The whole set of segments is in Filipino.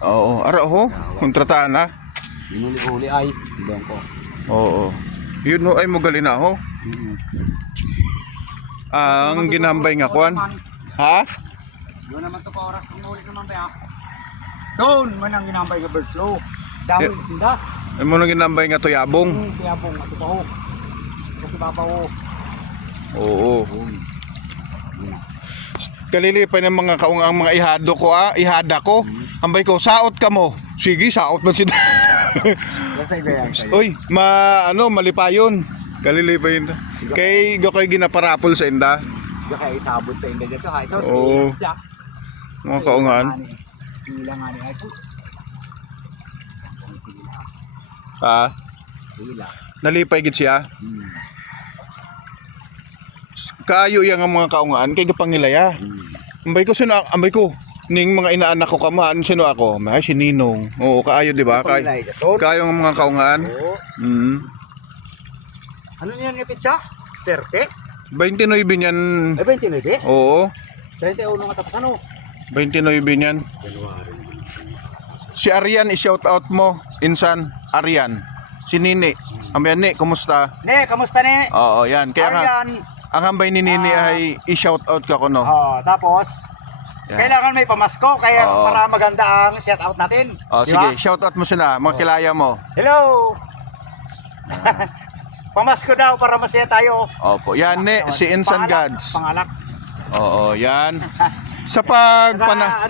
Oo, ara ho, kontrataan na. Inuli-uli ay, doon ko. Oo. Yun no ay mogali na ho. Ang ginambay nga kwan. Ha? Doon naman to ka oras kung ulit naman ba ya? Doon man ang ginambay nga bird flu. Dawin sinda. Ay mo nang ginambay nga to yabong. Yabong ato pa ho. Kasi baba ho. Oo. Kalilipay ng mga kaungang mga ihado ko ihada ko. Ambay ko, saot ka mo. Sige, saot man sila. Basta iba yan kayo. Uy, malipayon. Kalilipay yun. Kay gakay ginaparapol sa inda. Kaya isabot sa inda dito ha. So, Oo. Mga kaungan. Sila nga ni ay po. Ha? Sila. Nalipay gid siya. Kaayo yang mga kaungan kay gapangilaya. Ambay ko sino ambay ko ning mga inaanak ko kamaan sino ako? May si Ninong. Oo, kaayo di ba? Kaayo ang mga kaungan. Oo. Ano niyan nga pizza? 30? 29 niyan. Ay 29? Oo. 31 nga tapos ano? 29 niyan. January. Si Arian i-shout out mo, insan Arian. Si Nini. Ambiyan ni, kumusta? Ne, kamusta ne? Oo, yan. Kaya nga, Arian. ang hambay ni Nini ay i-shout out ka ko no. Tapos Yan. kailangan may pamasko kaya Oo. para maganda ang shout out natin. Oh, Di sige, ba? shout out mo sila, mga kilaya mo. Hello. Pamasko daw para masaya tayo. Opo, yan ni, si Insan Gods. Pangalak. Oo, yan. Sa Sana,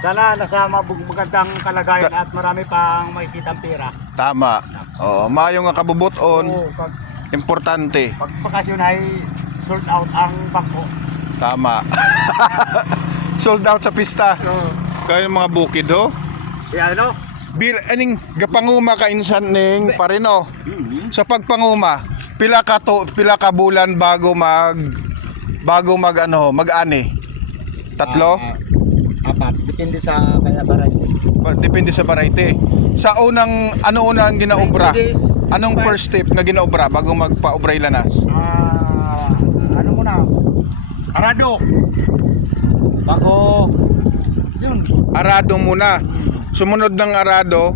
sana nasa magandang kalagayan at marami pang makikitang pera. Tama. Oo, maayo nga kabubuton, Pag importante. bakasyon ay sold out ang bangko. Tama. Sold out sa pista. Kayo mga bukid ho. Kaya ano? Bil aning gapanguma ka insan ning parino. Sa pagpanguma, pila ka bulan bago mag mag-ani. Tatlo? Apat. Depende sa variety. Depende sa variety. Sa ano unang ginaobra? Anong first step na ginaobra bago magpa-obra lanas? Ano muna? Arado. Bago yun. Arado muna. Sumunod ng arado,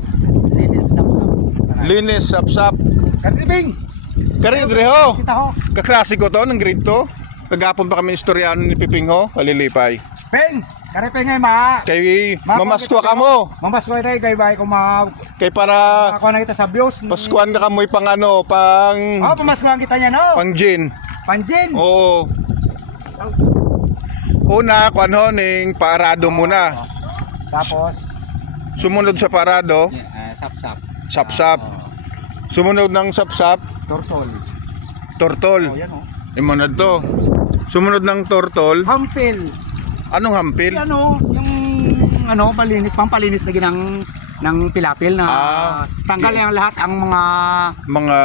linis, sapsap. Karibing. Kari ho. Kita ho. Kaklasiko to ng grade to. Kagapon pa kami istoryano ni Piping ho, kalilipay. Ping. Kariping ay ma. Kay mamaskwa ka mo. Mamasko tayo kay bay kung Kay para ako na kita sa views. paskuan ka kamoy pang pang Pamaskuhan kita niya no. pang gin. Panjin. Oo. Una, ho ning paarado muna. Tapos Sumunod sa parado, sap-sap. sapsap. Sumunod ng sapsap, Tortol. tortol. Yan oh. Imunod to. Sumunod ng tortol, Hampil. anong hampil? Yung pampalinis na ginang ng pilapil na tanggal yung lahat ang mga Mga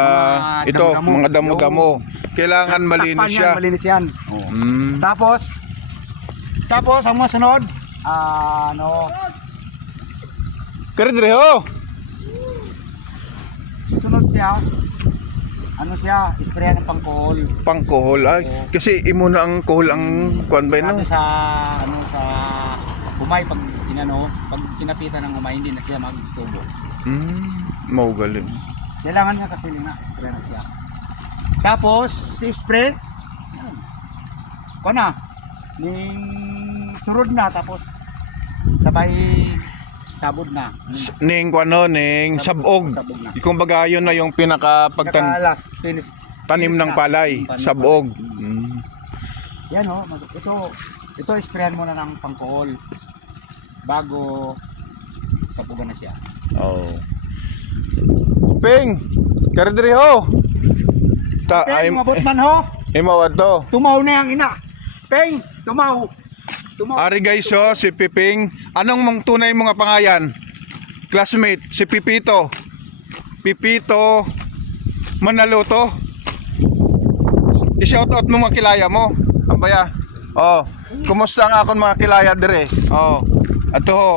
ito, damo-damo. mga damo-damo. Kailangan malinis takpan siya. yan, malinis yan. Tapos ang mga sunod, Kari ho. sunod siya, sprayan ng pangkuhol. Pangkuhol ay kasi imo na ang kuhol ang kuan ba no? Sa umay pag kinapitan ng umay hindi na siya magtubo. Mau galing. Kailangan nga kasi spray na siya. Tapos spray. Kuna ning surod na tapos sabay sabod na. Ning kuan ho, ning sabog. Sabog na. Kung baga yun na yung pinaka Last finish. tanim ng palay, sabog. Yan oh, ito sprayan muna ng pangkuhol bago sabugan na siya. Oh. Ping, kari ho. Peng, mabot man ho. Imawad to. Tumaw na yung ina. Peng, tumaw. Ari guys ho, si Piping. Anong mong tunay mga pangayan? Classmate, si Pipito. Pipito Manaluto. I-shout out mo mga kilaya mo. Ambaya. Oh, kumusta ang akon mga kilaya dire? Oh. Ato ho.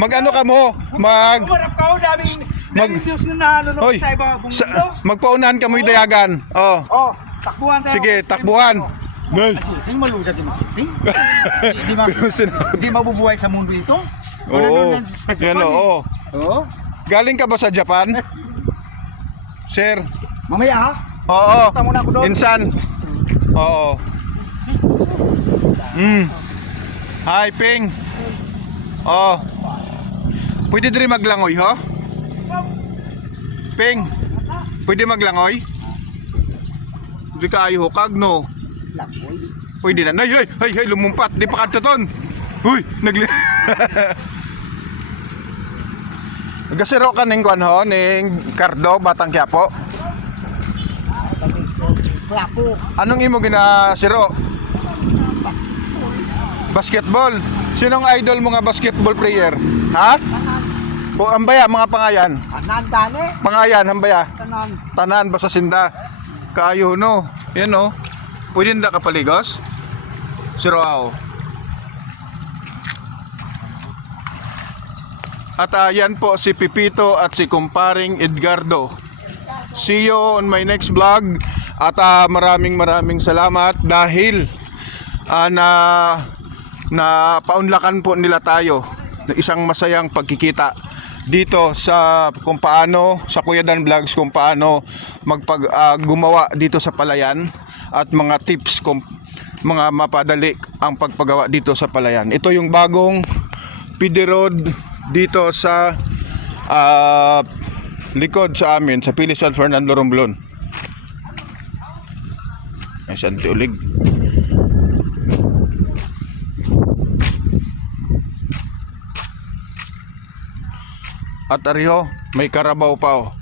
Mag-ano ka mo? Umarap ka ho, daming views na nanonood Hoy, sa iba buong mundo. magpaunahan ka mo dayagan. Oh. Takbuhan tayo. Sige, takbuhan. Nay. Asiping, malusag yung masiping. Hindi Pero hindi mabubuhay sa mundo ito. Oo. Wala sa Yan, Japan. oo. Oo. Galing ka ba sa Japan? Sir? Mamaya ha. Oo. Punta muna ako doon. Insan? Oo. Hi, Ping. Oo. Pwede din maglangoy, ho? Ping, pwede maglangoy? Hindi ka ayaw hukag, no? Pwede na. Ay, lumumpat. Di pa kantaton. Uy, Gasiro ka ning kwan ho, ning Cardo, Batang Quiapo. Klapo. Anong imo ginasiro? Basketball. Sinong idol mo nga basketball player? Ha? O ambaya mga pangayan. Tanan, dane. Pangayan ambaya. Tanan. Tanan basta sinda. Kaayo no. Yan no. Pwede nda ka paligos? Siro ao. At yan po si Pipito at si kumparing Edgardo. See you on my next vlog. At maraming salamat dahil na paunlakan po nila tayo ng isang masayang pagkikita dito sa kung paano sa Kuya Dan Vlogs kung paano gumawa dito sa palayan at mga tips kung mga mapadali ang pagpagawa dito sa palayan. Ito yung bagong PD Road dito sa likod sa amin sa Pili San Fernando Romblon. Ay Santi Ulig. At ariho, may karabaw pa oh.